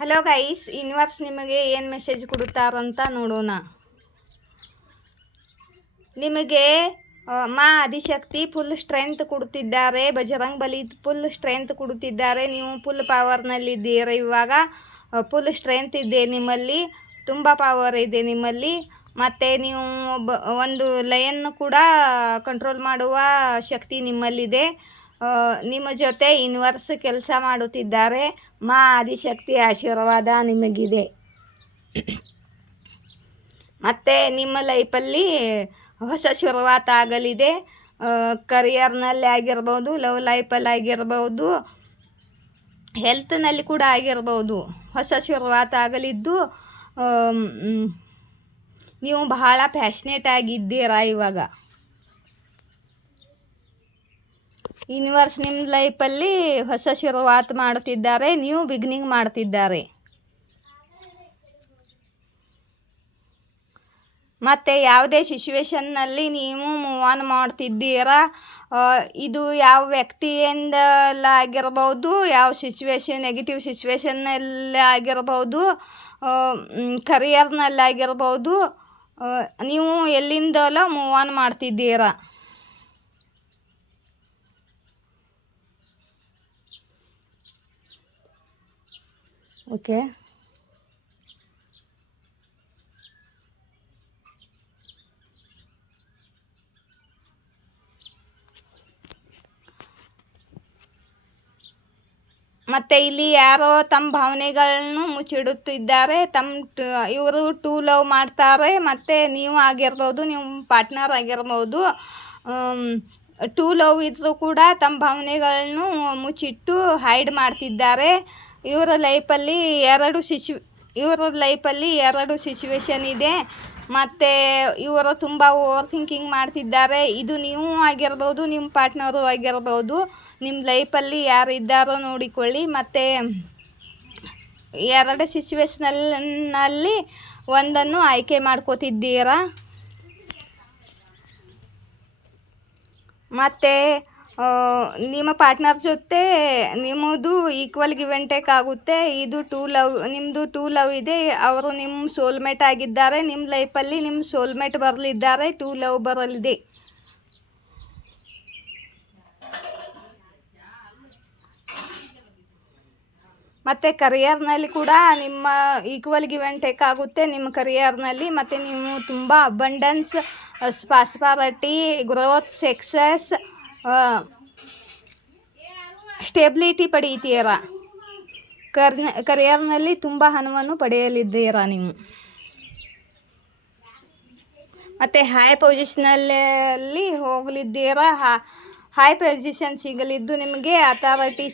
Hello guys, universe ನಿಮಗೆ ಏನು message ಕೊಡುತ್ತಾರಂತ ನೋಡೋಣ. ನಿಮಗೆ ಮಾ ಆದಿಶಕ್ತಿ ಫುಲ್ ಸ್ಟ್ರೆಂತ್ ಕೊಡುತ್ತಿದ್ದಾರೆ. ಬಜರಂಗ್ ಬಲಿ ಫುಲ್ ಸ್ಟ್ರೆಂತ್ ಕೊಡುತ್ತಿದ್ದಾರೆ. ನೀವು ಫುಲ್ ಪವರ್ನಲ್ಲಿದ್ದೀರ. ಇವಾಗ ಫುಲ್ ಸ್ಟ್ರೆಂತ್ ಇದೆ ನಿಮ್ಮಲ್ಲಿ, ತುಂಬ ಪವರ್ ಇದೆ ನಿಮ್ಮಲ್ಲಿ. ಮತ್ತು ನೀವು ಒಂದು ಲಯನ್ನು ಕೂಡ ಕಂಟ್ರೋಲ್ ಮಾಡುವ ಶಕ್ತಿ ನಿಮ್ಮಲ್ಲಿದೆ. ನಿಮ್ಮ ಜೊತೆ ಯೂನಿವರ್ಸ್ ಕೆಲಸ ಮಾಡುತ್ತಿದ್ದಾರೆ. ಮಾ ಆದಿಶಕ್ತಿ ಆಶೀರ್ವಾದ ನಿಮಗಿದೆ. ಮತ್ತು ನಿಮ್ಮ ಲೈಫಲ್ಲಿ ಹೊಸ ಶುರುವಾತ ಆಗಲಿದೆ. ಕರಿಯರ್ನಲ್ಲಿ ಆಗಿರ್ಬೋದು, ಲವ್ ಲೈಫಲ್ಲಿ ಆಗಿರ್ಬೋದು, ಹೆಲ್ತ್ನಲ್ಲಿ ಕೂಡ ಆಗಿರ್ಬೋದು. ಹೊಸ ಶುರುವಾತ ಆಗಲಿದ್ದು ನೀವು ಬಹಳ ಪ್ಯಾಷನೇಟ್ ಆಗಿದ್ದೀರಾ. ಇವಾಗ ಯೂನಿವರ್ಸ್ ನಿಮ್ಮ ಲೈಫಲ್ಲಿ ಹೊಸ ಶುರುವಾತ ಮಾಡುತ್ತಿದ್ದಾರೆ. ನ್ಯೂ ಬಿಗಿನಿಂಗ್ ಮಾಡ್ತಿದ್ದಾರೆ. ಮತ್ತು ಯಾವುದೇ ಸಿಚುವೇಶನ್ನಲ್ಲಿ ನೀವು ಮೂವ್ ಆನ್ ಮಾಡ್ತಿದ್ದೀರಾ. ಇದು ಯಾವ ವ್ಯಕ್ತಿಯಿಂದಲಾಗಿರ್ಬೋದು, ಯಾವ ಸಿಚುವೇಶನ್ ನೆಗೆಟಿವ್ ಸಿಚುವೇಶನ್ನಲ್ಲಿ ಆಗಿರ್ಬೋದು, ಕರಿಯರ್ನಲ್ಲಾಗಿರ್ಬೋದು, ನೀವು ಎಲ್ಲಿಂದಲೋ ಮೂವ್ ಆನ್ ಮಾಡ್ತಿದ್ದೀರಾ. ಓಕೆ, ಮತ್ತು ಇಲ್ಲಿ ಯಾರೋ ತಮ್ಮ ಭಾವನೆಗಳನ್ನು ಮುಚ್ಚಿಡುತ್ತಿದ್ದಾರೆ. ಇವರು ಟೂ ಲವ್ ಮಾಡ್ತಾರೆ. ಮತ್ತು ನೀವು ಆಗಿರ್ಬೋದು, ನಿಮ್ಮ ಪಾರ್ಟ್ನರ್ ಆಗಿರ್ಬೋದು, ಟೂ ಲವ್ ಇದ್ದರೂ ಕೂಡ ತಮ್ಮ ಭಾವನೆಗಳನ್ನು ಮುಚ್ಚಿಟ್ಟು ಹೈಡ್ ಮಾಡ್ತಿದ್ದಾರೆ. ಇವರ ಲೈಫಲ್ಲಿ ಎರಡು ಸಿಚುವೇಶನ್ ಇದೆ. ಮತ್ತು ಇವರು ತುಂಬ ಓವರ್ ಥಿಂಕಿಂಗ್ ಮಾಡ್ತಿದ್ದಾರೆ. ಇದು ನೀವು ಆಗಿರ್ಬೋದು, ನಿಮ್ಮ ಪಾರ್ಟ್ನರು ಆಗಿರ್ಬೋದು. ನಿಮ್ಮ ಲೈಫಲ್ಲಿ ಯಾರಿದ್ದಾರೋ ನೋಡಿಕೊಳ್ಳಿ. ಮತ್ತು ಎರಡು ಸಿಚುವೇಶನ್ನಲ್ಲಿ ಒಂದನ್ನು ಆಯ್ಕೆ ಮಾಡ್ಕೋತಿದ್ದೀರಾ. ಮತ್ತು ನಿಮ್ಮ ಪಾರ್ಟ್ನರ್ ಜೊತೆ ನಿಮ್ಮದು ಈಕ್ವಲ್ ಗಿವ್ ಆ್ಯಂಡ್ ಟೇಕ್ ಆಗುತ್ತೆ. ಇದು ನಿಮ್ಮದು ಟೂ ಲವ್ ಇದೆ. ಅವರು ನಿಮ್ಮ ಸೋಲ್ಮೇಟ್ ಆಗಿದ್ದಾರೆ. ನಿಮ್ಮ ಲೈಫಲ್ಲಿ ನಿಮ್ಮ ಸೋಲ್ಮೇಟ್ ಬರಲಿದ್ದಾರೆ. ಟೂ ಲವ್ ಬರಲಿದೆ. ಮತ್ತು ಕರಿಯರ್ನಲ್ಲಿ ಕೂಡ ನಿಮ್ಮ ಈಕ್ವಲ್ ಗಿವ್ ಆ್ಯಂಡ್ ಟೇಕ್ ಆಗುತ್ತೆ ನಿಮ್ಮ ಕರಿಯರ್ನಲ್ಲಿ. ಮತ್ತು ನೀವು ತುಂಬ abundance, prosperity, growth, success, stability ಪಡೀತೀರ. ಕರಿಯರ್ನಲ್ಲಿ ತುಂಬ ಹಣವನ್ನು ಪಡೆಯಲಿದ್ದೀರಾ ನೀವು. ಮತ್ತು ಹೈ ಪೊಸಿಷನಲ್ಲಿ ಹೋಗಲಿದ್ದೀರಾ. ಹೈ ಪೊಸಿಷನ್ ಸಿಗಲಿದ್ದು ನಿಮಗೆ ಅಥಾರಿಟಿ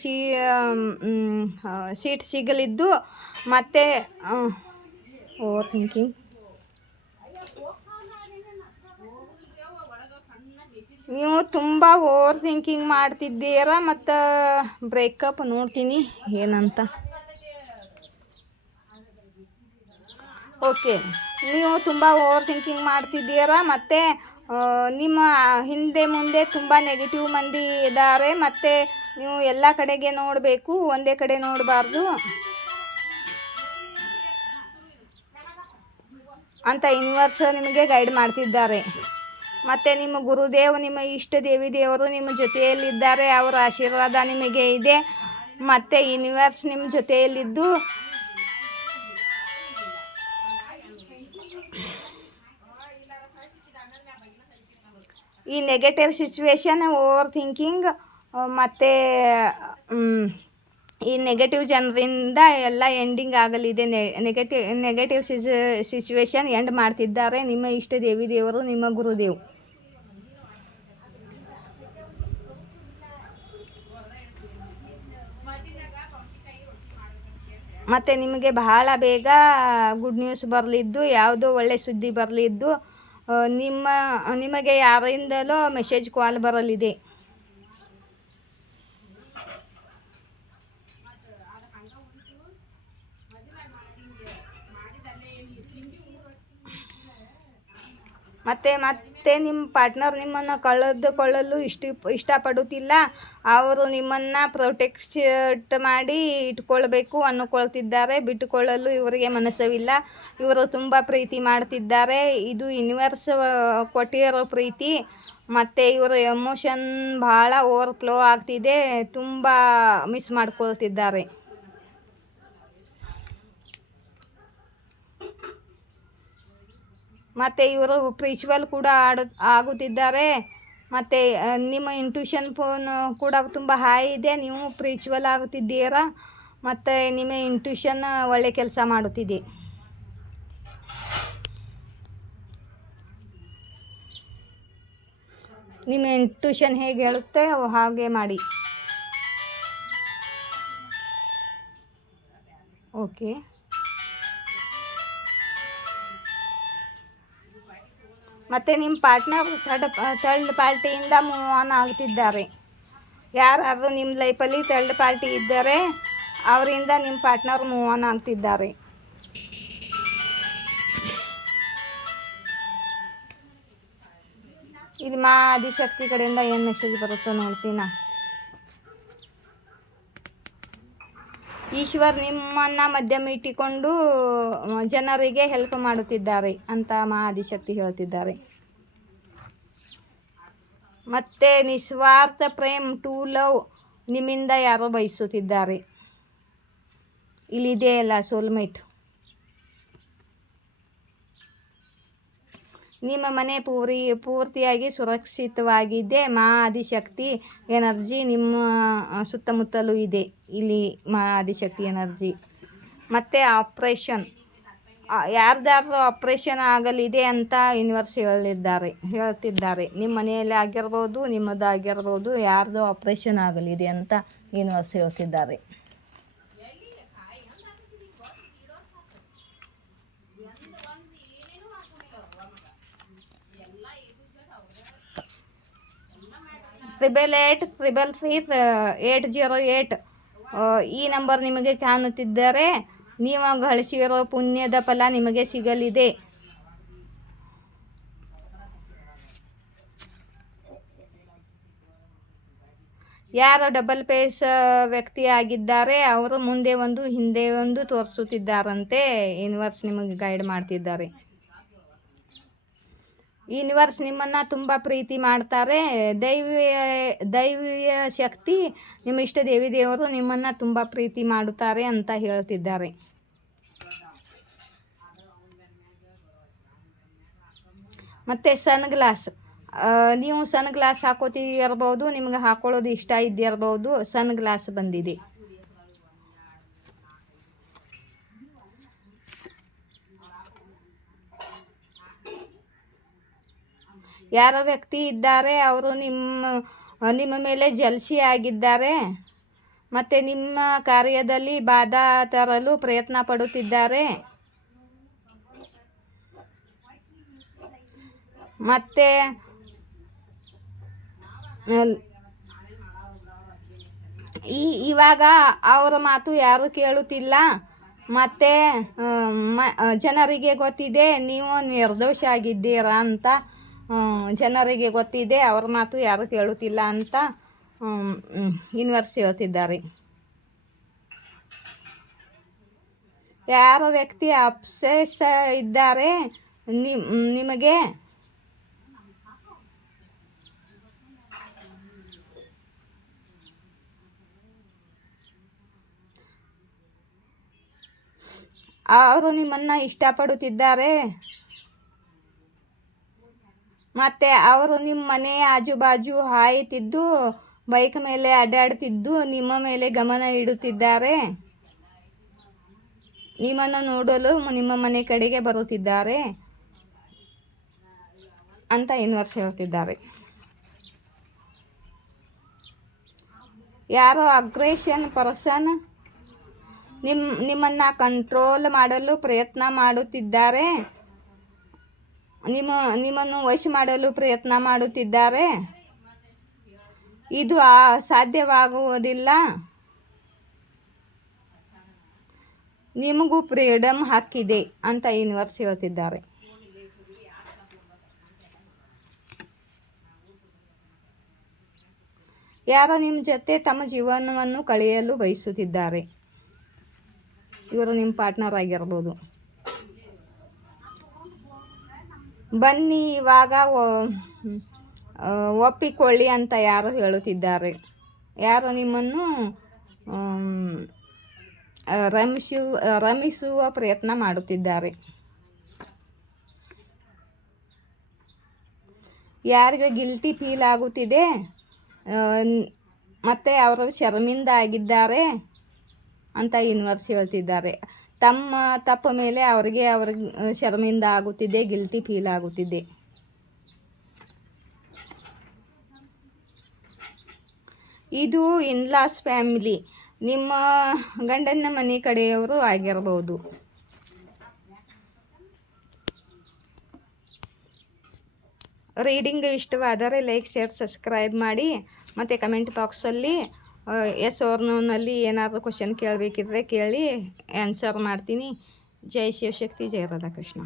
ಸೀಟ್ ಸಿಗಲಿದ್ದು. ಮತ್ತು ಓವರ್ ಥಿಂಕಿಂಗ್, ನೀವು ತುಂಬ ಓವರ್ ಥಿಂಕಿಂಗ್ ಮಾಡ್ತಿದ್ದೀರಾ. ಮತ್ತು ಬ್ರೇಕಪ್ ನೋಡ್ತೀನಿ ಏನಂತ. ಓಕೆ, ನೀವು ತುಂಬ ಓವರ್ ಥಿಂಕಿಂಗ್ ಮಾಡ್ತಿದ್ದೀರಾ. ಮತ್ತು ನಿಮ್ಮ ಹಿಂದೆ ಮುಂದೆ ತುಂಬ ನೆಗೆಟಿವ್ ಮಂದಿ ಇದ್ದಾರೆ. ಮತ್ತು ನೀವು ಎಲ್ಲ ಕಡೆಗೆ ನೋಡಬೇಕು, ಒಂದೇ ಕಡೆ ನೋಡಬಾರ್ದು ಅಂತ ಯೂನಿವರ್ಸ್ ನಿಮಗೆ ಗೈಡ್ ಮಾಡ್ತಿದ್ದಾರೆ. ಮತ್ತು ನಿಮ್ಮ ಗುರುದೇವ್, ನಿಮ್ಮ ಇಷ್ಟ ದೇವರು ನಿಮ್ಮ ಜೊತೆಯಲ್ಲಿದ್ದಾರೆ. ಅವರ ಆಶೀರ್ವಾದ ನಿಮಗೆ ಇದೆ. ಮತ್ತು ಯೂನಿವರ್ಸ್ ನಿಮ್ಮ ಜೊತೆಯಲ್ಲಿದ್ದು ಈ ನೆಗೆಟಿವ್ ಸಿಚುವೇಶನ್, ಓವರ್ ಥಿಂಕಿಂಗ್ ಮತ್ತು ಈ ನೆಗೆಟಿವ್ ಜನರಿಂದ ಎಲ್ಲ ಎಂಡಿಂಗ್ ಆಗಲಿದೆ. ನೆಗೆಟಿವ್ ಸಿಚುವೇಶನ್ ಎಂಡ್ ಮಾಡ್ತಿದ್ದಾರೆ ನಿಮ್ಮ ಇಷ್ಟ ದೇವರು, ನಿಮ್ಮ ಗುರುದೇವ್. ಮತ್ತು ನಿಮಗೆ ಬಹಳ ಬೇಗ ಗುಡ್ ನ್ಯೂಸ್ ಬರಲಿದ್ದು, ಯಾವುದೋ ಒಳ್ಳೆ ಸುದ್ದಿ ಬರಲಿದ್ದು, ನಿಮಗೆ ಯಾರಿಂದಲೋ ಮೆಸೇಜ್ ಕಾಲ್ ಬರಲಿದೆ. ಮತ್ತು ನಿಮ್ಮ ಪಾರ್ಟ್ನರ್ ನಿಮ್ಮನ್ನು ಕಳೆದುಕೊಳ್ಳಲು ಇಷ್ಟಪಡುತ್ತಿಲ್ಲ. ಅವರು ನಿಮ್ಮನ್ನು ಪ್ರೊಟೆಕ್ಟ್ ಮಾಡಿ ಇಟ್ಕೊಳ್ಬೇಕು ಅಂದ್ಕೊಳ್ತಿದ್ದಾರೆ. ಬಿಟ್ಟುಕೊಳ್ಳಲು ಇವರಿಗೆ ಮನಸ್ಸಿಲ್ಲ. ಇವರು ತುಂಬ ಪ್ರೀತಿ ಮಾಡ್ತಿದ್ದಾರೆ. ಇದು ಯೂನಿವರ್ಸ್ ಕೊಟ್ಟಿರೋ ಪ್ರೀತಿ. ಮತ್ತು ಇವರ ಎಮೋಷನ್ ಭಾಳ ಓವರ್ಫ್ಲೋ ಆಗ್ತಿದೆ. ತುಂಬ ಮಿಸ್ ಮಾಡ್ಕೊಳ್ತಿದ್ದಾರೆ. ಮತ್ತು ಇವರು ಸ್ಪಿರಿಚುವಲ್ ಕೂಡ ಆಗುತ್ತಿದ್ದಾರೆ. ಮತ್ತು ನಿಮ್ಮ ಇಂಟ್ಯೂಷನ್ ಕೂಡ ತುಂಬ ಹೈ ಇದೆ. ನೀವು ಸ್ಪಿರಿಚುವಲ್ ಆಗುತ್ತಿದ್ದೀರಾ ಮತ್ತು ನಿಮ್ಮ ಇಂಟ್ಯೂಷನ್ ಒಳ್ಳೆ ಕೆಲಸ ಮಾಡುತ್ತಿದೆ. ನಿಮ್ಮ ಇಂಟ್ಯೂಷನ್ ಹೇಗೆ ಹೇಳುತ್ತೆ ಹಾಗೆ ಮಾಡಿ. ಓಕೆ, ಮತ್ತು ನಿಮ್ಮ ಪಾರ್ಟ್ನರ್ ಥರ್ಡ್ ಪಾರ್ಟಿಯಿಂದ ಮೂವ್ ಆನ್ ಆಗ್ತಿದ್ದಾರೆ. ಯಾರಾದರೂ ನಿಮ್ಮ ಲೈಫಲ್ಲಿ ಥರ್ಡ್ ಪಾರ್ಟಿ ಇದ್ದರೆ ಅವರಿಂದ ನಿಮ್ಮ ಪಾರ್ಟ್ನರ್ ಮೂವ್ ಆನ್ ಆಗ್ತಿದ್ದಾರೆ. ಇಲ್ಲಿ ಆದಿಶಕ್ತಿ ಕಡೆಯಿಂದ ಏನು ಮೆಸೇಜ್ ಬರುತ್ತೋ ನೋಡ್ತೀನ. ಈಶ್ವರ್ ನಿಮ್ಮನ್ನು ಮಧ್ಯಮ ಇಟ್ಟುಕೊಂಡು ಜನರಿಗೆ ಹೆಲ್ಪ್ ಮಾಡುತ್ತಿದ್ದಾರೆ ಅಂತ ಆದಿಶಕ್ತಿ ಹೇಳ್ತಿದ್ದಾರೆ. ಮತ್ತು ನಿಸ್ವಾರ್ಥ ಪ್ರೇಮ್ ಟು ಲವ್ ನಿಮ್ಮಿಂದ ಯಾರೋ ಬಯಸುತ್ತಿದ್ದಾರೆ. ಇಲ್ಲಿದೆಯಲ್ಲ ಸೋಲ್ಮೇಟ್. ನಿಮ್ಮ ಮನೆ ಪೂರ್ತಿಯಾಗಿ ಸುರಕ್ಷಿತವಾಗಿದೆ. ಆದಿಶಕ್ತಿ ಎನರ್ಜಿ ನಿಮ್ಮ ಸುತ್ತಮುತ್ತಲೂ ಇದೆ. ಇಲ್ಲಿ ಆದಿಶಕ್ತಿ ಎನರ್ಜಿ. ಮತ್ತು ಆಪ್ರೇಷನ್ ಯಾರ್ದಾದ್ರೂ ಆಪ್ರೇಷನ್ ಆಗಲಿದೆ ಅಂತ ಯೂನಿವರ್ಸ್ ಹೇಳ್ತಿದ್ದಾರೆ. ನಿಮ್ಮ ಮನೆಯಲ್ಲಿ ಆಗಿರ್ಬೋದು, ನಿಮ್ಮದಾಗಿರ್ಬೋದು, ಯಾರ್ದೋ ಆಪ್ರೇಷನ್ ಆಗಲಿದೆ ಅಂತ ಯೂನಿವರ್ಸ್ ಹೇಳ್ತಿದ್ದಾರೆ. +8 808 ಈ ನಂಬರ್ ನಿಮಗೆ ಕಾಣುತ್ತಿದ್ದರೆ ನೀವು ಗಳಿಸಿರೋ ಪುಣ್ಯದ ಫಲ ನಿಮಗೆ ಸಿಗಲಿದೆ. ಯಾರು ಡಬಲ್ ಫೇಸ್ ವ್ಯಕ್ತಿಯಾಗಿದ್ದಾರೆ ಅವರು ಮುಂದೆ ಒಂದು ಹಿಂದೆ ಒಂದು ತೋರಿಸುತ್ತಿದ್ದಾರಂತೆ. ಯೂನಿವರ್ಸ್ ನಿಮಗೆ ಗೈಡ್ ಮಾಡ್ತಿದ್ದಾರೆ. ಯೂನಿವರ್ಸ್ ನಿಮ್ಮನ್ನು ತುಂಬ ಪ್ರೀತಿ ಮಾಡ್ತಾರೆ. ದೈವೀಯ ಶಕ್ತಿ, ನಿಮ್ಮ ಇಷ್ಟ ದೇವರು ನಿಮ್ಮನ್ನು ತುಂಬ ಪ್ರೀತಿ ಮಾಡುತ್ತಾರೆ ಅಂತ ಹೇಳ್ತಿದ್ದಾರೆ. ಮತ್ತು ಸನ್ ಗ್ಲಾಸ್, ನೀವು ಸನ್ ಗ್ಲಾಸ್ ಹಾಕೋತಿರ್ಬೋದು, ನಿಮ್ಗೆ ಹಾಕೊಳ್ಳೋದು ಇಷ್ಟ ಇದ್ದಿರ್ಬೋದು. ಸನ್ ಗ್ಲಾಸ್ ಬಂದಿದೆ. ಯಾರ ವ್ಯಕ್ತಿ ಇದ್ದಾರೆ ಅವರು ನಿಮ್ಮ ಮೇಲೆ ಜಲ್ಸಿ ಆಗಿದ್ದಾರೆ ಮತ್ತು ನಿಮ್ಮ ಕಾರ್ಯದಲ್ಲಿ ಬಾಧಾ ತರಲು ಪ್ರಯತ್ನ ಪಡುತ್ತಿದ್ದಾರೆ. ಮತ್ತು ಇವಾಗ ಅವರ ಮಾತು ಯಾರು ಕೇಳುತ್ತಿಲ್ಲ. ಮತ್ತು ಜನರಿಗೆ ಗೊತ್ತಿದೆ ನೀವು ನಿರ್ದೋಷ ಆಗಿದ್ದೀರಾ ಅಂತ. ಜನರಿಗೆ ಗೊತ್ತಿದೆ, ಅವ್ರ ಮಾತು ಯಾರು ಕೇಳುತ್ತಿಲ್ಲ ಅಂತ ಯೂನಿವರ್ಸ್ ಹೇಳ್ತಿದ್ದಾರೆ. ಯಾರೋ ವ್ಯಕ್ತಿ ಅಪ್ಸೆಸ್ ಇದ್ದಾರೆ ನಿಮಗೆ. ಅವರು ನಿಮ್ಮನ್ನು ಇಷ್ಟಪಡುತ್ತಿದ್ದಾರೆ ಮತ್ತು ಅವರು ನಿಮ್ಮ ಮನೆ ಆಜುಬಾಜು ಹಾಯ್ತಿದ್ದು ಬೈಕ್ ಮೇಲೆ ಅಡ್ಡಾಡ್ತಿದ್ದು ನಿಮ್ಮ ಮೇಲೆ ಗಮನ ಇಡುತ್ತಿದ್ದಾರೆ. ನಿಮ್ಮನ್ನು ನೋಡಲು ನಿಮ್ಮ ಮನೆ ಕಡೆಗೆ ಬರುತ್ತಿದ್ದಾರೆ ಅಂತ ಯೂನಿವರ್ಸ್ ಹೇಳ್ತಿದ್ದಾರೆ. ಯಾರೋ ಅಗ್ರೆಷನ್ ಪರ್ಸನ್ ನಿಮ್ಮನ್ನು ಕಂಟ್ರೋಲ್ ಮಾಡಲು ಪ್ರಯತ್ನ ಮಾಡುತ್ತಿದ್ದಾರೆ. ನಿಮ್ಮನ್ನು ವಶ ಮಾಡಲು ಪ್ರಯತ್ನ ಮಾಡುತ್ತಿದ್ದಾರೆ. ಇದು ಸಾಧ್ಯವಾಗುವುದಿಲ್ಲ. ನಿಮಗೂ ಫ್ರೀಡಮ್ ಹಕ್ಕಿದೆ ಅಂತ ಯೂನಿವರ್ಸ್ ಹೇಳ್ತಿದ್ದಾರೆ. ಯಾರೋ ನಿಮ್ಮ ಜೊತೆ ತಮ್ಮ ಜೀವನವನ್ನು ಕಳೆಯಲು ಬಯಸುತ್ತಿದ್ದಾರೆ. ಇವರು ನಿಮ್ಮ ಪಾರ್ಟ್ನರ್ ಆಗಿರ್ಬೋದು. ಬನ್ನಿ ಇವಾಗ ಒಪ್ಪಿಕೊಳ್ಳಿ ಅಂತ ಯಾರು ಹೇಳುತ್ತಿದ್ದಾರೆ. ಯಾರು ನಿಮ್ಮನ್ನು ರಮಿಸುವ ಪ್ರಯತ್ನ ಮಾಡುತ್ತಿದ್ದಾರೆ. ಯಾರಿಗೆ ಗಿಲ್ಟಿ ಫೀಲ್ ಆಗುತ್ತಿದೆ ಮತ್ತು ಅವರು ಶರ್ಮಿಂದ ಆಗಿದ್ದಾರೆ ಅಂತ ಯೂನಿವರ್ಸ್ ಹೇಳ್ತಿದ್ದಾರೆ. ತಮ್ಮ ತಪ್ಪ ಮೇಲೆ ಅವ್ರಿಗೆ ಶರ್ಮಿಂದ ಆಗುತ್ತಿದೆ, ಗಿಲ್ಟಿ ಫೀಲ್ ಆಗುತ್ತಿದೆ. ಇದು ಇನ್ಲಾಸ್ ಫ್ಯಾಮಿಲಿ, ನಿಮ್ಮ ಗಂಡನ ಮನೆ ಕಡೆಯವರು ಆಗಿರ್ಬೋದು. ರೀಡಿಂಗ್ ಇಷ್ಟವಾದರೆ ಲೈಕ್, ಶೇರ್, ಸಬ್ಸ್ಕ್ರೈಬ್ ಮಾಡಿ. ಮತ್ತು ಕಮೆಂಟ್ ಬಾಕ್ಸಲ್ಲಿ ಎಸ್ ಆರ್ ನೋನಲ್ಲಿ ಏನಾದರೂ ಕ್ವಶನ್ ಕೇಳಬೇಕಿದ್ರೆ ಕೇಳಿ ಆನ್ಸರ್ ಮಾಡ್ತೀನಿ. ಜೈ ಶಿವಶಕ್ತಿ, ಜೈ ರಾಧಾಕೃಷ್ಣ.